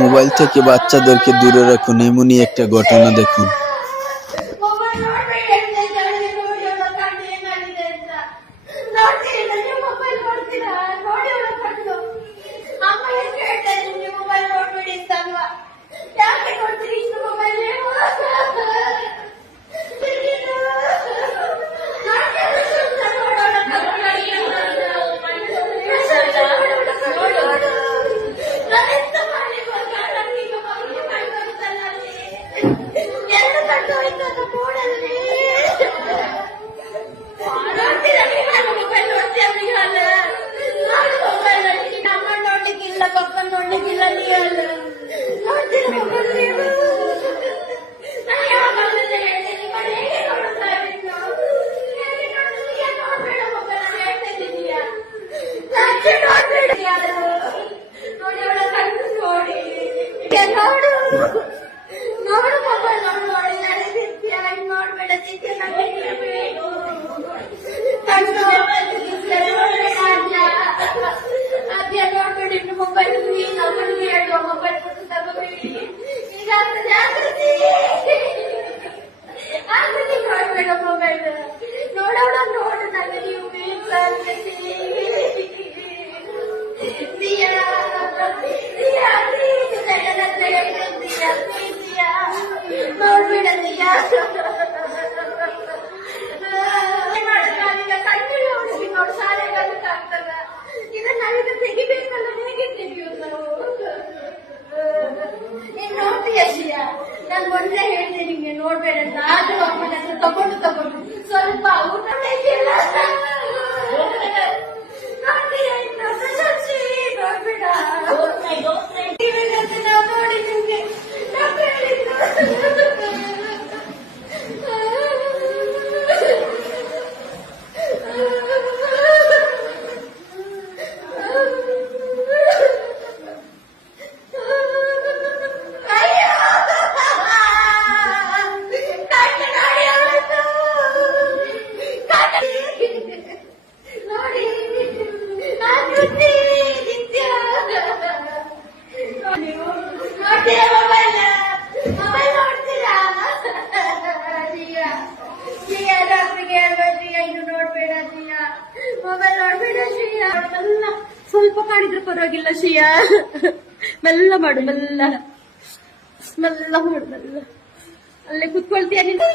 Mobile থেকে বাচ্চাদেরকে দূরে রাখুন, এমনই একটা ঘটনা দেখুন। ನಾನು ಮೊನ್ನೆ ಹೇಳಿದೆ ನಿಮ್ಗೆ ನೋಡ್ಬೇಡ ನಾನು ಅಮ್ಮನ ಹತ್ರ ತಗೊಂಡು ಸ್ವಲ್ಪ ಊಟ ನೋಡ್ಬೇಡ ನೋಡಿ ನಿಮ್ಗೆ ಸ್ವಲ್ಪ ಕಾಣಿದ್ರೆ ಪರವಾಗಿಲ್ಲ ಶ್ರೀಯಾ, ಮೆಲ್ಲ ಮಾಡು, ಮೆಲ್ಲ ಮೆಲ್ಲ ಮಾಡು, ಮೆಲ್ಲ ಅಲ್ಲೇ ಕುತ್ಕೊಳ್ತೀಯ ನೀನು.